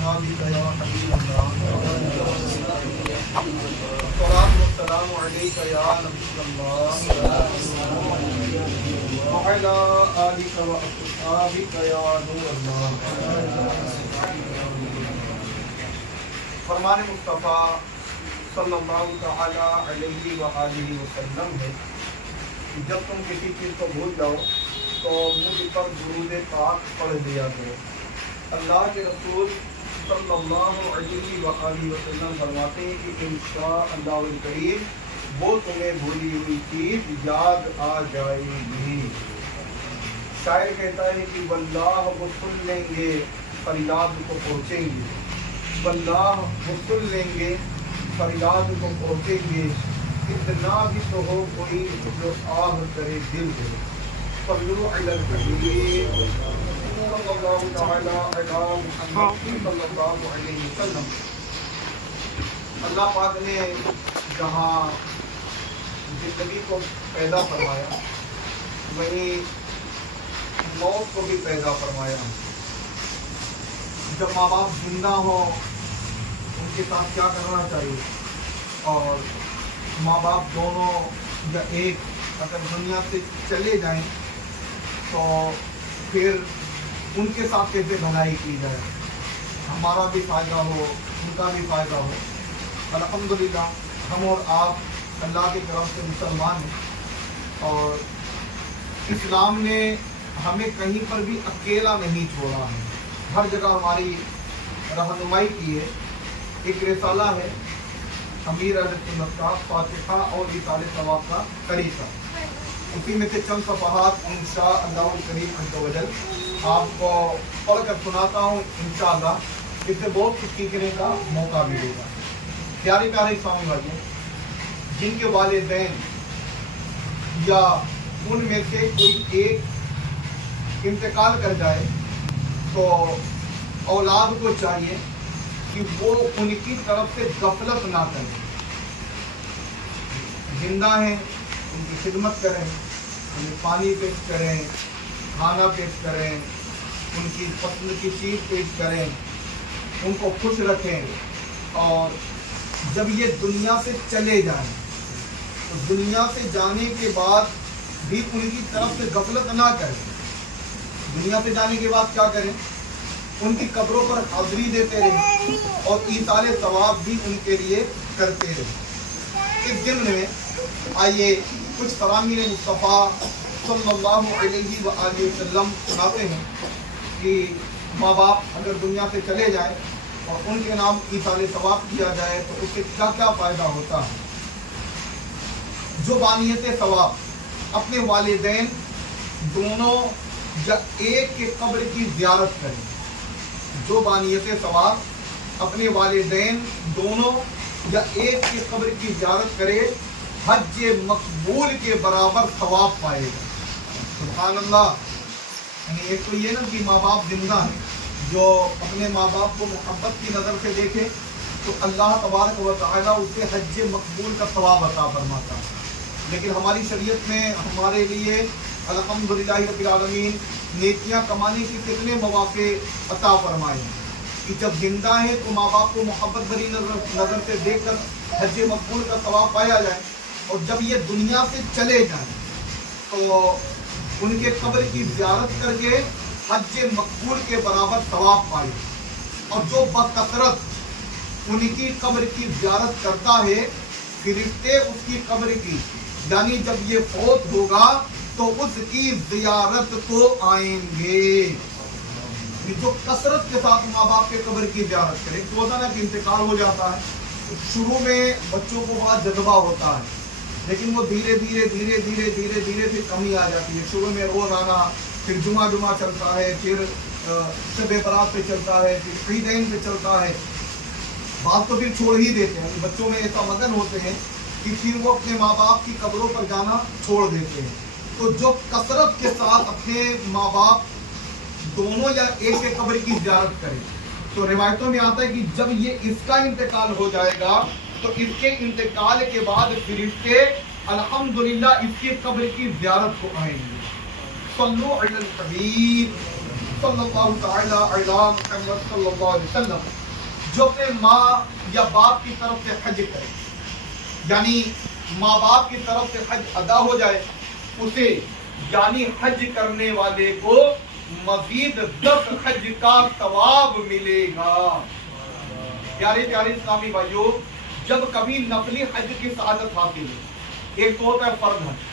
بأصحابك يا حبيب الله الصلاة والسلام عليك يا نبي الله وعلى آلك وأصحابك يا نور الله. فرمان مصطفیٰ صلی اللہ تعالی علیہ وآلہ وسلم ہے کہ جب تم کسی چیز کو بھول جاؤ تو مجھ پر درود پاک پڑھ دیا کرو. اللہ کے رسول صلی اللہ علیہ وآلہ وسلم فرماتے ہیں کہ انشاءاللہ الکریم وہ تمہیں بھولی ہوئی چیز یاد آ جائے گی. شاعر کہتا ہے کہ واللہ وہ سن لیں گے فریاد کو پہنچیں گے، واللہ وہ سن لیں گے فریاد کو پہنچیں گے، اتنا بھی تو ہو کوئی جو آہ کرے دل دے. صلو علی الحبیب صلی اللہ تعالی علی محمد صلی اللہ علیہ وسلم. اللہ پاک نے جہاں زندگی کو پیدا فرمایا وہیں موت کو بھی پیدا فرمایا. جب ماں باپ زندہ ہوں ان کے ساتھ کیا کرنا چاہیے، اور ماں باپ دونوں یا ایک اگر دنیا سے چلے جائیں تو پھر ان کے ساتھ کیسے بھلائی کی جائے، ہمارا بھی فائدہ ہو ان کا بھی فائدہ ہو. الحمدللہ ہم اور آپ اللہ کے کرم سے مسلمان ہیں، اور اسلام نے ہمیں کہیں پر بھی اکیلا نہیں چھوڑا ہے، ہر جگہ ہماری رہنمائی کی ہے. ایک رسالہ ہے امیر اہل سنت کا فاتحہ اور اصال ثواب کا طریقہ، اسی میں سے چند صفحات انشاءاللہ الکریم عز و جل آپ کو پڑھ کر سناتا ہوں. انشاءاللہ اس سے بہت کچھ سیکھنے کا موقع ملے گا. پیارے پیارے اسلامی بھائیوں، جن کے والدین یا ان میں سے کوئی ایک انتقال کر جائے تو اولاد کو چاہیے کہ وہ ان کی طرف سے غفلت نہ کریں. زندہ ہیں ان کی خدمت کریں، انہیں پانی پیش کریں، کھانا پیش کریں، ان کی پسند کی چیز پیش کریں، ان کو خوش رکھیں. اور جب یہ دنیا سے چلے جائیں تو دنیا سے جانے کے بعد بھی ان کی طرف سے غفلت نہ کریں. دنیا سے جانے کے بعد کیا کریں، ان کی قبروں پر حاضری دیتے رہیں اور ایصال ثواب بھی ان کے لیے کرتے رہیں. اس دن میں آئیے کچھ فرامین مصطفیٰ صلی اللہ علیہ وآلہ وسلم سناتے ہیں کہ ماں باپ اگر دنیا سے چلے جائیں اور ان کے نام ایصال ثواب کیا جائے تو اس سے کیا کیا فائدہ ہوتا ہے. جو بانیت ثواب اپنے والدین دونوں یا ایک کے قبر کی زیارت کریں، جو بانیت ثواب اپنے والدین دونوں یا ایک کی قبر کی زیارت کرے حج مقبول کے برابر ثواب پائے گا. سبحان اللہ. یعنی ایک تو یہ نا کہ ماں باپ زندہ ہیں، جو اپنے ماں باپ کو محبت کی نظر سے دیکھے تو اللہ تبارک و تعالیٰ اسے حج مقبول کا ثواب عطا فرماتا ہے. لیکن ہماری شریعت میں ہمارے لیے الحمدللہ رب العالمین نیکیاں کمانے کے کتنے مواقع عطا فرمائے ہیں کہ جب زندہ ہیں تو ماں باپ کو محبت بھری نظر سے دیکھ کر حج مقبول کا ثواب پایا جائے، اور جب یہ دنیا سے چلے جائیں تو ان کے قبر کی زیارت کر کے حج مقبول کے برابر ثواب پائے. اور جو بکثرت ان کی قبر کی زیارت کرتا ہے فرشتے اس کی قبر کی، یعنی جب یہ فوت ہوگا تو اس کی زیارت کو آئیں گے. جو کثرت کے ساتھ ماں باپ کے قبر کی زیارت کرے تو ہوتا نا کہ انتقال ہو جاتا ہے، شروع میں بچوں کو بہت جذبہ ہوتا ہے، لیکن وہ دھیرے دھیرے دھیرے دھیرے دھیرے دھیرے پھر کمی آ جاتی ہے. شروع میں روزانہ، پھر جمعہ چلتا ہے، پھر شب برات پہ چلتا ہے، پھر عیدین پہ چلتا ہے. بات تو پھر چھوڑ ہی دیتے ہیں. بچوں میں ایسا مگن ہوتے ہیں کہ پھر وہ اپنے ماں باپ کی قبروں پر جانا چھوڑ دیتے ہیں. تو جو کثرت کے ساتھ اپنے ماں باپ دونوں یا ایک کے قبر کی زیارت کریں تو روایتوں میں آتا ہے کہ جب یہ اس کا انتقال ہو جائے گا تو اس کے انتقال کے بعد فرشتے الحمدللہ اس کی قبر کی زیارت کو آئیں گے. صلو علی الحبیب صلی اللہ تعالی علی محمد صلی اللہ علیہ وسلم جو اپنے ماں یا باپ کی طرف سے حج کرے، یعنی ماں باپ کی طرف سے حج ادا ہو جائے، اسے یعنی حج کرنے والے کو مزید 10 حج کا ثواب ملے گا۔ پیارے پیارے اسلامی بھائیوں، جب کبھی نفلی حج کی سعادت حاصل ہے، ایک تو ہوتا ہے فرض حج،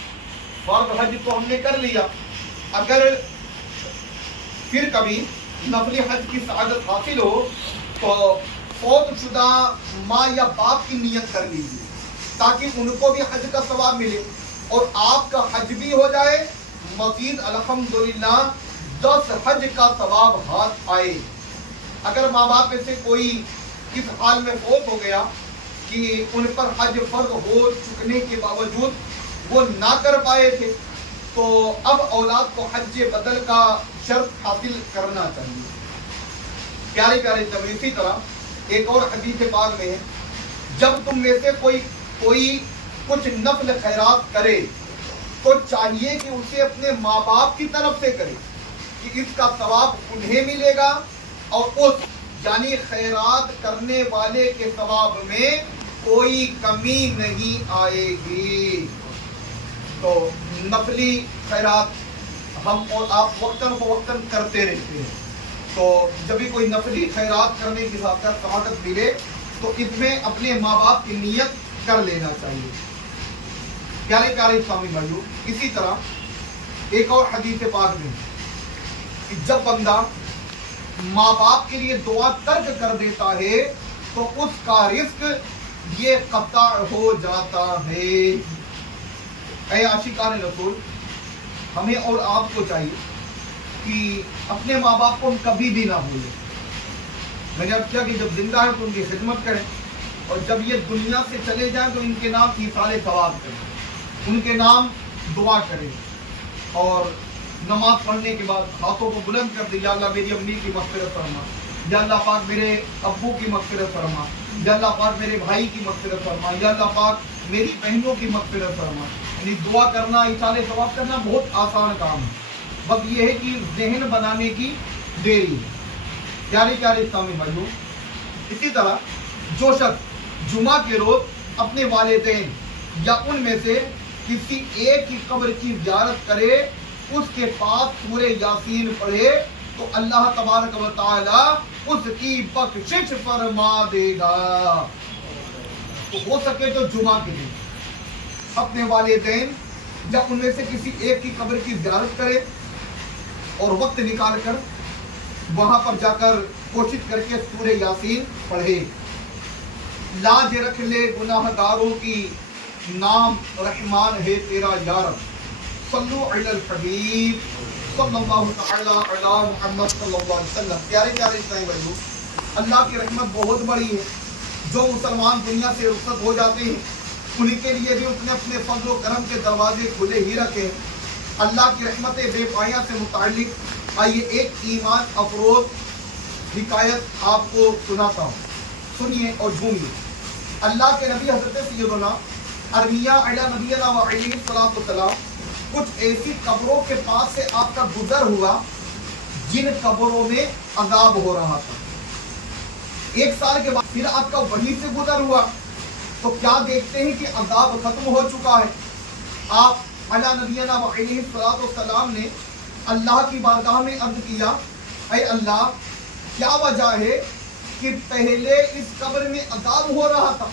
فرض حج تو ہم نے کر لیا، اگر پھر کبھی نفلی حج کی سعادت حاصل ہو تو فوت شدہ ماں یا باپ کی نیت کر لیجیے تاکہ ان کو بھی حج کا ثواب ملے اور آپ کا حج بھی ہو جائے، مزید الحمدللہ 10 حج کا ثواب ہاتھ آئے۔ اگر ماں باپ میں سے کوئی اس حال میں فوت ہو گیا کہ ان پر حج فرض ہو چکنے کے باوجود وہ نہ کر پائے تھے تو اب اولاد کو حج بدل کا شرط حاصل کرنا چاہیے۔ پیارے پیارے جب اسی طرح ایک اور حدیث پاک میں ہے، جب تم میں سے کوئی کچھ نفل خیرات کرے تو چاہیے کہ اسے اپنے ماں باپ کی طرف سے کرے کہ اس کا ثواب انہیں ملے گا اور اس یعنی خیرات کرنے والے کے ثواب میں کوئی کمی نہیں آئے گی۔ تو نفلی خیرات ہم اور آپ وقتاً فوقتاً کرتے رہتے ہیں، تو جب بھی کوئی نفلی خیرات کرنے کی سعادت ملے تو اس میں اپنے ماں باپ کی نیت کر لینا چاہیے۔ پیارے پیارے اسلامی بھائیوں، اسی طرح ایک اور حدیث پاک میں کہ جب بندہ ماں باپ کے لیے دعا ترک کر دیتا ہے تو اس کا رزق یہ قطع ہو جاتا ہے۔ اے عاشقان رسول، ہمیں اور آپ کو چاہیے کہ اپنے ماں باپ کو ہم کبھی بھی نہ بھولیں۔ میں نے اب کیا کہ جب زندہ ہے تو ان کی خدمت کریں اور جب یہ دنیا سے چلے جائیں تو ان کے نام ایصال ثواب کریں، ان کے نام دعا کریں اور نماز پڑھنے کے بعد ہاتھوں کو بلند کر دیں، یا اللہ میری امی کی مغفرت فرما، یا اللہ پاک میرے ابو کی مغفرت فرما، یا اللہ پاک میرے بھائی کی مغفرت فرما، یا اللہ پاک میری بہنوں کی مغفرت فرما۔ یعنی دعا کرنا، ایصال ثواب کرنا بہت آسان کام ہے، بس یہ ہے کہ ذہن بنانے کی دیری ہے۔ پیارے پیارے اسلامی بھائیوں، اسی طرح جو شخص جمعہ کے روز اپنے والدین یا ان میں سے کسی ایک کی قبر کی زیارت کرے، اس کے پاس سورہ یاسین پڑھے تو اللہ تبارک و تعالی اس کی بخشش فرما دے گا۔ تو ہو سکے تو جمعہ کے دن اپنے والدین یا ان میں سے کسی ایک کی قبر کی زیارت کرے اور وقت نکال کر وہاں پر جا کر کوشش کر کے سورہ یاسین پڑھے۔ لاج رکھ لے گناہ گاروں کی، نام رحمان ہے تیرا یار، صلو علی الحبیب صلی اللہ تعالی علی محمد صلی اللہ علیہ وسلم۔ پیارے پیارے اسلامی بھائیوں، اللہ کی رحمت بہت بڑی ہے۔ جو مسلمان دنیا سے رخصت ہو جاتے ہیں ان کے لیے بھی اس نے اپنے فضل و کرم کے دروازے کھلے ہی رکھے ہیں۔ اللہ کی رحمت بے پایہ سے متعلق آئیے ایک ایمان افروز حکایت آپ کو سناتا ہوں، سنیے اور جھومیے۔ اللہ کے نبی حضرت سیدنا ارمیہ علیہ نبینا و علیہ السلام کچھ ایسی قبروں کے پاس سے آپ کا گزر ہوا جن قبروں میں عذاب ہو رہا تھا۔ ایک سال کے بعد پھر آپ کا وہیں سے گزر ہوا تو کیا دیکھتے ہیں کہ عذاب ختم ہو چکا ہے۔ آپ علیہ نبینا و علیہ السلام نے اللہ کی بارگاہ میں عرض کیا، اے اللہ کیا وجہ ہے کہ پہلے اس قبر میں عذاب ہو رہا تھا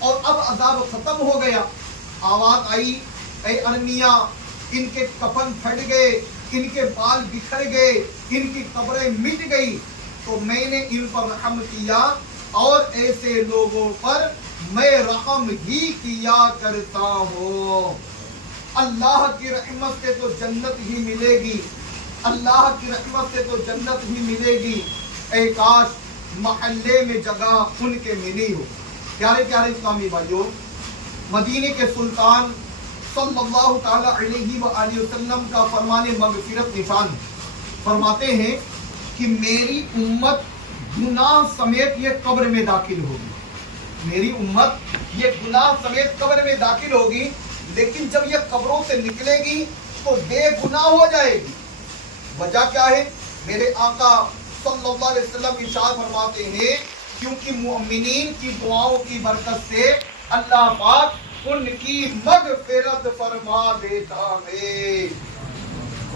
اور اب عذاب ختم ہو گیا؟ آواز آئی، اے ارمیہ ان کے کفن پھٹ گئے، ان کے بال بکھر گئے، ان کی قبریں مٹ گئی، تو میں نے ان پر رحم کیا اور ایسے لوگوں پر میں رحم ہی کیا کرتا ہوں۔ اللہ کی رحمت سے تو جنت ہی ملے گی، اللہ کی رحمت سے تو جنت ہی ملے گی، اے کاش محلے میں جگہ ان کے ملی ہو۔ پیارے پیارے اسلامی بھائیوں، مدینے کے سلطان صلی اللہ تعالی علیہ وآلہ وسلم کا فرمان مغفرت نشان فرماتے ہیں کہ میری امت گناہ سمیت یہ قبر میں داخل ہوگی، میری امت یہ گناہ سمیت قبر میں داخل ہوگی، لیکن جب یہ قبروں سے نکلے گی تو بے گناہ ہو جائے گی۔ وجہ کیا ہے؟ میرے آقا صلی اللہ علیہ وسلم ارشاد فرماتے ہیں کیونکہ مومنین کی دعاؤں کی برکت سے اللہ پاک ان کی مغفرت فرما دیتا ہے۔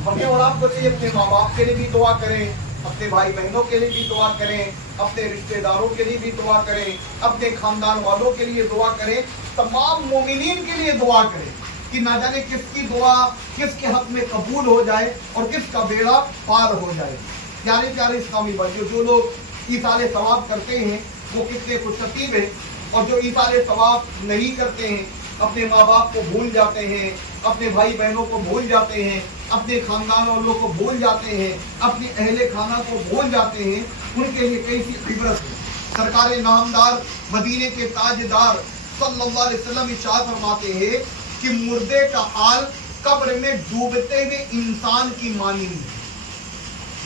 ہمیں اور آپ کو چاہیے اپنے ماں باپ کے لیے بھی دعا کریں، اپنے بھائی بہنوں کے لیے بھی دعا کریں، اپنے رشتہ داروں کے لیے بھی دعا کریں، اپنے خاندان والوں کے لیے دعا کریں، تمام مومنین کے لیے دعا کریں کہ نہ جانے کس کی دعا کس کے حق میں قبول ہو جائے اور کس کا بیڑا پار ہو جائے۔ پیارے پیارے اسلامی بھائیوں، جو لوگ ایثار ثواب کرتے ہیں وہ کتنے خوش نصیب ہیں، اور جو ایثار ثواب نہیں کرتے ہیں، اپنے ماں باپ کو بھول جاتے ہیں، اپنے بھائی بہنوں کو بھول جاتے ہیں، اپنے خاندان والوں کو بھول جاتے ہیں، اپنی اہل خانہ کو بھول جاتے ہیں، ان کے لیے کیسی عبرت ہے۔ سرکار نامدار مدینے کے تاجدار صلی اللہ علیہ وسلم ارشاد فرماتے ہیں کہ مردے کا حال قبر میں ڈوبتے ہوئے انسان کی مانند ہے،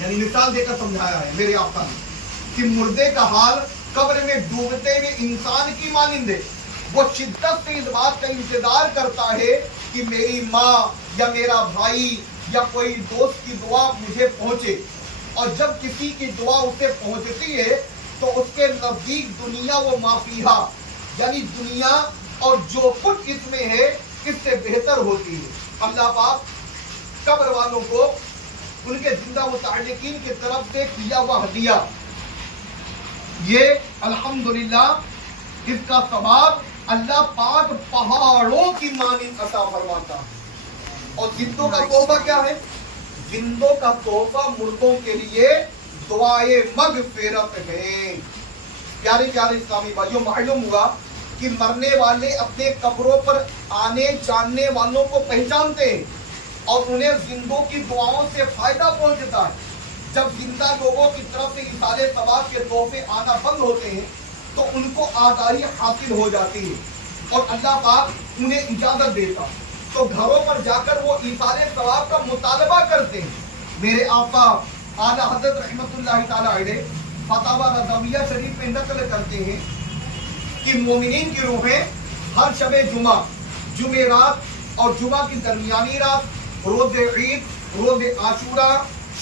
یعنی مثال دے کر سمجھایا ہے میرے آقا نے کہ مردے کا حال قبر میں ڈوبتے ہوئے انسان کی مانند ہے۔ وہ شدت سے اس بات کا انتظار کرتا ہے کہ میری ماں یا میرا بھائی یا کوئی دوست کی دعا مجھے پہنچے، اور جب کسی کی دعا اسے پہنچتی ہے تو اس کے نزدیک دنیا و ما فیہا، یعنی دنیا اور جو کچھ اس میں ہے اس سے بہتر ہوتی ہے۔ اللہ پاک قبر والوں کو ان کے زندہ متعلقین کی طرف سے کیا ہوا ہدیہ، یہ الحمدللہ اس کا ثواب اللہ پاک پہاڑوں کی مانند عطا فرماتا ہے۔ اور زندوں کا تحفہ کیا ہے؟ زندوں کا تحفہ مردوں کے لیے دعائے مغفرت ہے۔ پیارے پیارے اسلامی بھائیوں، معلوم ہوا کہ مرنے والے اپنے قبروں پر آنے جاننے والوں کو پہچانتے ہیں اور انہیں زندوں کی دعاؤں سے فائدہ پہنچتا ہے۔ جب زندہ لوگوں کی طرف سے ایثار ثواب کے تحفے آنا بند ہوتے ہیں تو ان کو آگاہی حاصل ہو جاتی ہے اور اللہ پاک انہیں اجازت دیتا، تو گھروں پر جا کر وہ ایثار ثواب کا مطالبہ کرتے ہیں۔ میرے آقا اعلیٰ حضرت رحمت اللہ تعالی علیہ فتاوی رضویہ شریف میں نقل کرتے ہیں کہ مومنین کی روحیں ہر شب جمعہ، جمعرات اور جمعہ کی درمیانی رات، روز عید، روز عاشورہ،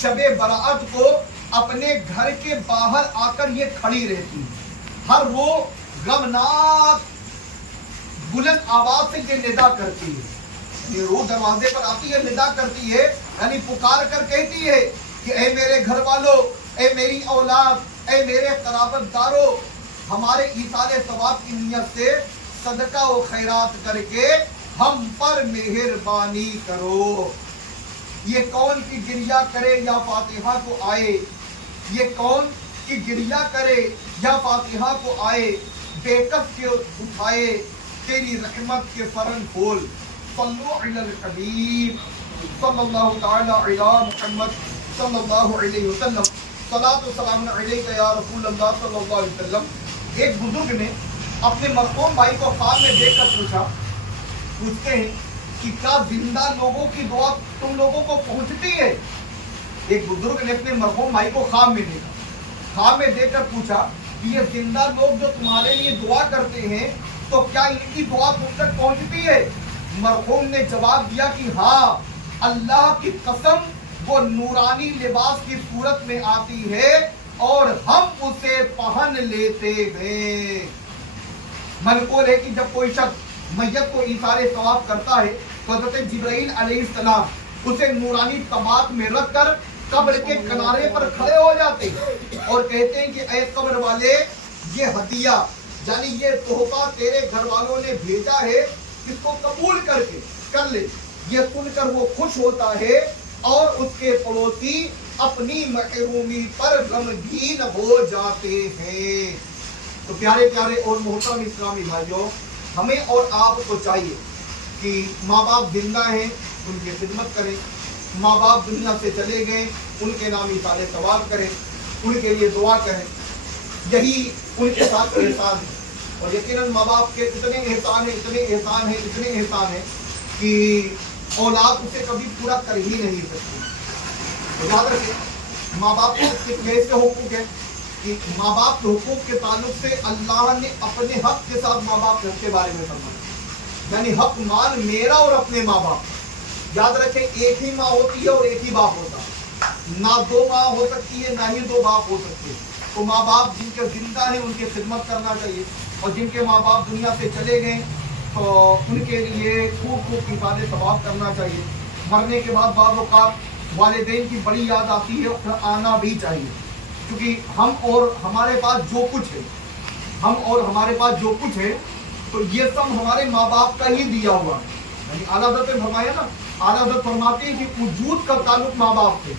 شب برأت کو اپنے گھر کے باہر آ کر یہ کھڑی رہتی ہے۔ ہر وہ غمناک بلند آواز سے یہ ندا کرتی ہے، یہ روح دروازے پر آتی ہے، ندا کرتی ہے، یعنی پکار کر کہتی ہے کہ اے میرے گھر والوں، اے میری اولاد، اے میرے قرابت داروں، ہمارے ایثار ثواب کی نیت سے صدقہ و خیرات کر کے ہم پر مہربانی کرو۔ یہ کون کی گریہ کرے یا فاتحہ کو آئے، یہ کون کی گریہ کرے یا فاتحہ کو آئے، بے کس کے اٹھائے تیری رحمت کے فرن کھول۔ صلو علی الحبیب صلی اللہ تعالی علی محمد صلی اللہ علیہ وسلم، صلاۃ و سلام علیک یا رسول اللہ صلی اللہ علیہ وسلم۔ ایک بزرگ نے اپنے مرحوم بھائی کو خواب میں دیکھ کر پوچھتے ہیں کہ کیا زندہ لوگوں کی دعا تم لوگوں کو پہنچتی ہے؟ ایک بزرگ نے اپنے مرحوم بھائی کو خواب میں دیکھا، خواب میں دیکھ کر پوچھا کہ یہ زندہ لوگ جو تمہارے لیے دعا کرتے ہیں تو کیا ان کی دعا تم تک پہنچتی ہے؟ مرحوم نے جواب دیا کہ ہاں، اللہ کی قسم وہ نورانی لباس کی صورت میں آتی ہے اور ہم اسے پہن لیتے ہیں۔ منقول ہے کہ جب کوئی شخص میت کو ایثار ثواب کرتا ہے تو حضرت جبرائیل علیہ السلام اسے نورانی طباق میں رکھ کر قبر کے کنارے پر کھڑے ہو جاتے ہیں اور کہتے ہیں کہ اے قبر والے، یہ ہدیہ یعنی یہ تحفہ تیرے گھر والوں نے بھیجا ہے، اس کو قبول کر لے۔ یہ سن کر وہ خوش ہوتا ہے اور اس کے پڑوسی اپنی محرومی پر غمگین ہو جاتے ہیں۔ تو پیارے پیارے اور محترم اسلامی بھائیوں، ہمیں اور آپ کو چاہیے کہ ماں باپ زندہ ہیں ان کی خدمت کریں، ماں باپ دنیا سے چلے گئے ان کے نام ایثار ثواب کریں، ان کے لیے دعا کریں، یہی ان کے ساتھ احسان ہے۔ اور یقیناً ماں باپ کے اتنے احسان ہیں، اتنے احسان ہیں، اتنے احسان ہیں کہ اولاد اسے کبھی پورا کر ہی نہیں سکتی۔ یاد رکھیں، ماں باپ کو کتنے سے حقوق ہے کہ ماں باپ کے حقوق کے تعلق سے اللہ نے اپنے حق کے ساتھ ماں باپ کے بارے میں فرمایا، یعنی حق مان میرا اور اپنے ماں باپ۔ یاد رکھیں، ایک ہی ماں ہوتی ہے اور ایک ہی باپ ہوتا ہے، نہ دو ماں ہو سکتی ہے نہ ہی دو باپ ہو سکتے. تو ماں باپ جن کے زندہ ہیں ان کی خدمت کرنا چاہیے, اور جن کے ماں باپ دنیا سے چلے گئے تو ان کے لیے خوب خوب ایثار ثواب کرنا چاہیے. مرنے کے بعد بعض اوقات والدین کی بڑی یاد آتی ہے, اور آنا بھی چاہیے, کیونکہ ہم اور ہمارے پاس جو کچھ ہے تو یہ سب ہمارے ماں باپ کا ہی دیا ہوا ہے. یعنی اعلیٰ حضرت نے فرمایا نا, اعلیٰ حضرت فرماتے ہیں کہ وجود کا تعلق ماں باپ سے,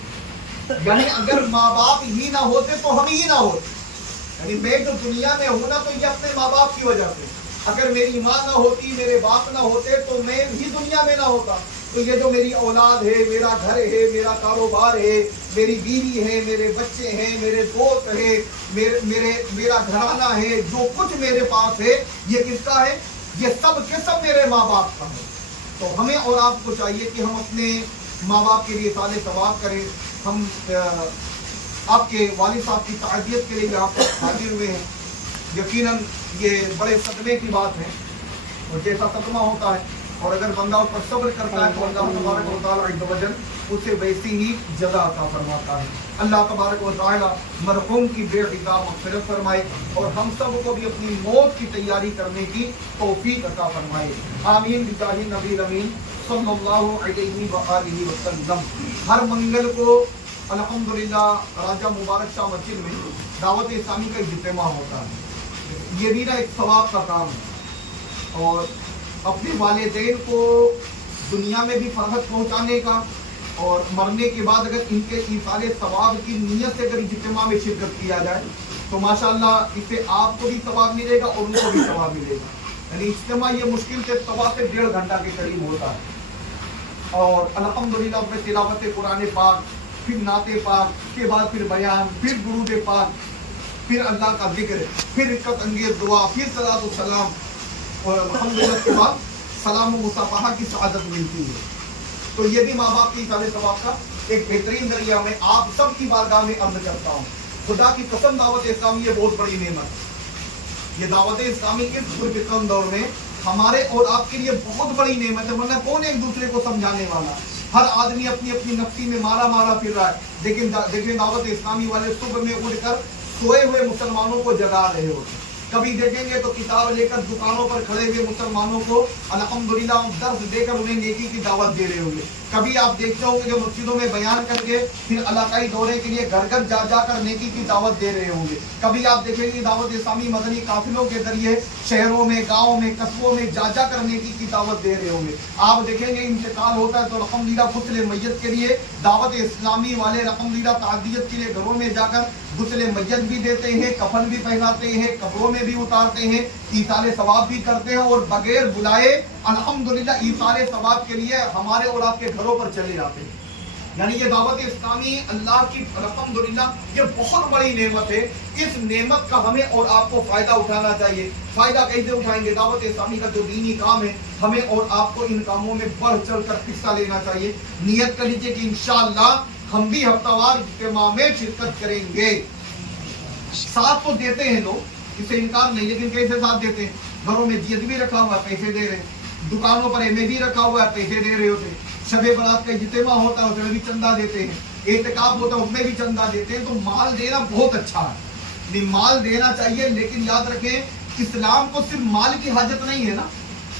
یعنی اگر ماں باپ ہی نہ ہوتے تو ہم ہی نہ ہوتے. یعنی میں جو دنیا میں ہوں نا تو یہ اپنے ماں باپ کی وجہ سے, اگر میری ماں نہ ہوتی, میرے باپ نہ ہوتے تو میں بھی دنیا میں نہ ہوتا. تو یہ جو میری اولاد ہے, میرا گھر ہے, میرا کاروبار ہے, میری بیوی ہے, میرے بچے ہیں, میرے دوست ہیں, میرا گھرانہ ہے, جو کچھ میرے پاس ہے یہ کس کا ہے؟ یہ سب کے سب میرے ماں باپ کا ہے. تو ہمیں اور آپ کو چاہیے کہ ہم اپنے ماں باپ کے لیے اصالِ ثواب کریں. ہم آپ کے والد صاحب کی تعزیت کے لیے آپ کو حاضر ہوئے ہیں. یقیناً یہ بڑے صدمے کی بات ہے, اور جیسا صدمہ ہوتا ہے اور اگر بندہ اس پر صبر کرتا ہے تو اللہ تبارک و تعالیٰ عز و جل اسے ویسی ہی جزا عطا فرماتا ہے. اللہ تبارک و تعالیٰ مرحوم کی بے حساب مغفرت فرمائے, اور ہم سب کو بھی اپنی موت کی تیاری کرنے کی توفیق عطا فرمائے. آمین بجاہ نبی الامین صلی اللہ علیہ وآلہ وسلم. ہر منگل کو الحمدللہ راجہ مبارک شاہ مسجد میں دعوت اسلامی کا اجتماع ہوتا ہے. یہ بھی نا ایک ثواب کا کام ہے, اور اپنے والدین کو دنیا میں بھی فرحت پہنچانے کا, اور مرنے کے بعد اگر ان کے ایثار ثواب کی نیت سے اگر اجتماع میں شرکت کیا جائے تو ماشاءاللہ اس سے آپ کو بھی ثواب ملے گا اور ان کو بھی ثواب ملے گا. یعنی اجتماع یہ مشکل سے 1.25 سے 1.5 گھنٹہ کے قریب ہوتا ہے, اور الحمدللہ اس میں تلاوت قرآن پاک, پھر نعت پاک, اس کے بعد پھر بیان, پھر درود پاک, پھر اللہ کا ذکر, پھر رکعت انگیز دعا, پھر صلاۃ السلام, اور الحمدللہ کے بعد سلام و مصافحہ کی سعادت ملتی ہے. تو یہ بھی ماں باپ کی ایثار ثواب کا ایک بہترین ذریعہ میں آپ سب کی بارگاہ میں عرض کرتا ہوں. خدا کی قسم دعوت اسلامی یہ بہت بڑی نعمت ہے. یہ دعوت اسلامی اس پرفتن دور میں ہمارے اور آپ کے لیے بہت بڑی نعمت ہے, ورنہ کون ایک دوسرے کو سمجھانے والا. ہر آدمی اپنی اپنی نفسی میں مارا پھر رہا ہے, لیکن دیکھیں دعوت اسلامی والے صبح میں اٹھ کر سوئے ہوئے مسلمانوں کو جگا رہے ہوتے. کبھی دیکھیں گے تو کتاب لے کر دکانوں پر کھڑے ہوئے مسلمانوں کو الحمدللہ درس دے کر انہیں نیکی کی دعوت دے رہے ہوں گے. کبھی آپ دیکھتے ہوں گے جو مسجدوں میں بیان کر کے پھر علاقائی دورے کے لیے گھر جا کر نیکی کی دعوت دے رہے ہوں گے. کبھی آپ دیکھیں گے دعوت اسلامی مدنی قافلوں کے ذریعے شہروں میں, گاؤں میں, قصبوں میں جا کر نیکی کی دعوت دے رہے ہوں گے. آپ دیکھیں گے انتقال ہوتا ہے تو الحمدللہ غسل میت کے لیے دعوت اسلامی والے الحمدللہ تعزیت کے لیے گھروں میں جا کر غسل میت بھی دیتے ہیں, کفن بھی پہناتے ہیں, قبروں میں بھی اتارتے ہیں, ایثار ثواب بھی کرتے ہیں, اور بغیر بلائے الحمدللہ ایثار ثواب کے لیے ہمارے اور آپ کے گھروں پر چلے جاتے ہیں. یعنی یہ دعوت اسلامی اللہ کی الحمدللہ یہ بہت بڑی نعمت ہے. اس نعمت کا ہمیں اور آپ کو فائدہ اٹھانا چاہیے. فائدہ کیسے اٹھائیں گے؟ دعوت اسلامی کا جو دینی کام ہے ہمیں اور آپ کو ان کاموں میں بڑھ چڑھ کر حصہ لینا چاہیے. نیت کر لیجیے کہ انشاءاللہ ہم بھی ہفتہ وار اجتماع میں شرکت کریں گے. ساتھ تو دیتے ہیں لوگ, اس سے انکار نہیں, لیکن کیسے ساتھ دیتے ہیں؟ گھروں میں جیت بھی رکھا ہوا ہے, پیسے دے رہے ہیں. دکانوں پر ایم اے بھی رکھا ہوا ہے, پیسے دے رہے ہوتے ہیں. شب برات کا اجتماع ہوتا ہے اس میں بھی چندہ دیتے ہیں. اعتکاف ہوتا ہے اس میں بھی چندہ دیتے ہیں. تو مال دینا بہت اچھا ہے, مال دینا چاہیے, لیکن یاد رکھیں اسلام کو صرف مال کی حاجت نہیں ہے نا,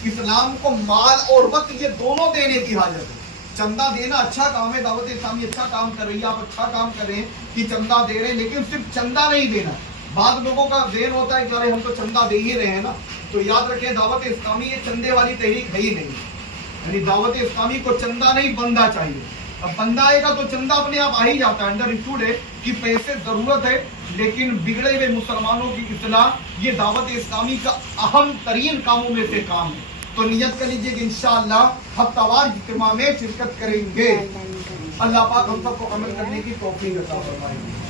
اسلام کو مال اور وقت یہ دونوں دینے کی حاجت ہے. چندہ دینا اچھا کام ہے, دعوت اسلامی اچھا کام کر رہی ہے, آپ اچھا کام کر رہے ہیں کہ چندہ دے رہے ہیں, لیکن صرف چندہ نہیں دینا. بعض لوگوں کا ذہن ہوتا ہے کہ ارے ہم تو چندہ دے ہی رہے ہیں نا. تو یاد رکھیں دعوت اسلامی یہ چندے والی تحریک ہے ہی نہیں. یعنی دعوت اسلامی کو چندہ نہیں بندہ چاہیے. اب بندہ آئے گا تو چندہ اپنے آپ آ ہی جاتا ہے. انڈر اسٹوڈ ہے کہ پیسے ضرورت ہے, لیکن بگڑے ہوئے مسلمانوں کی اصلاح یہ دعوت اسلامی کا اہم ترین کاموں میں سے کام ہے. تو نیت کر لیجیے کہ انشاءاللہ ہفتہ وار اجتماع میں شرکت کریں گے. اللہ پاک ہم سب کو عمل کرنے کی توفیق عطا فرمائے.